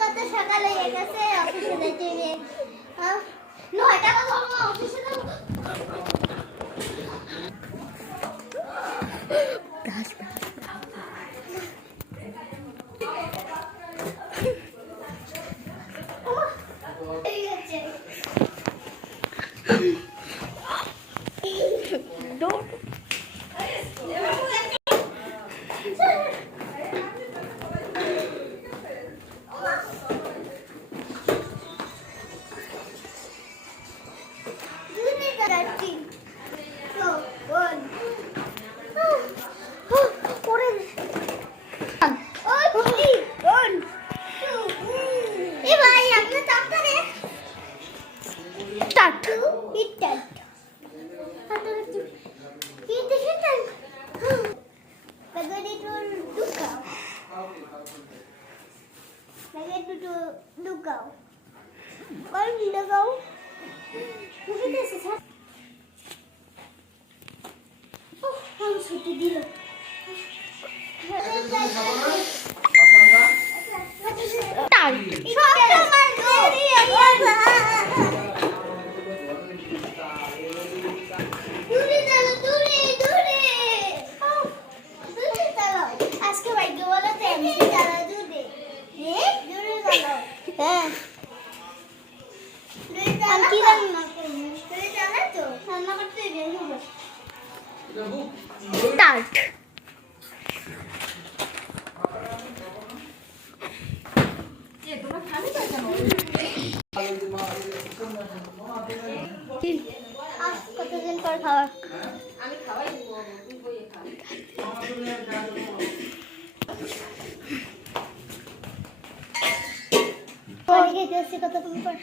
কত সকালে গেছে অফিসে যেতে হবে 9টা বাজে অফিসে যাব ছুটি দিল আজকে ভাগ্য বলো তো এমসি চালা দুধে দূরে চালাও হ্যাঁ আমি কি রান্না করব দূরে চালা তো রান্না করতে দেরি হবে স্টার্ট এ তোমরা খালি তো কেন কতদিন পর খাওয়া আমি খাওয়াই দিব তুই বইয়ে খা কতদিন পর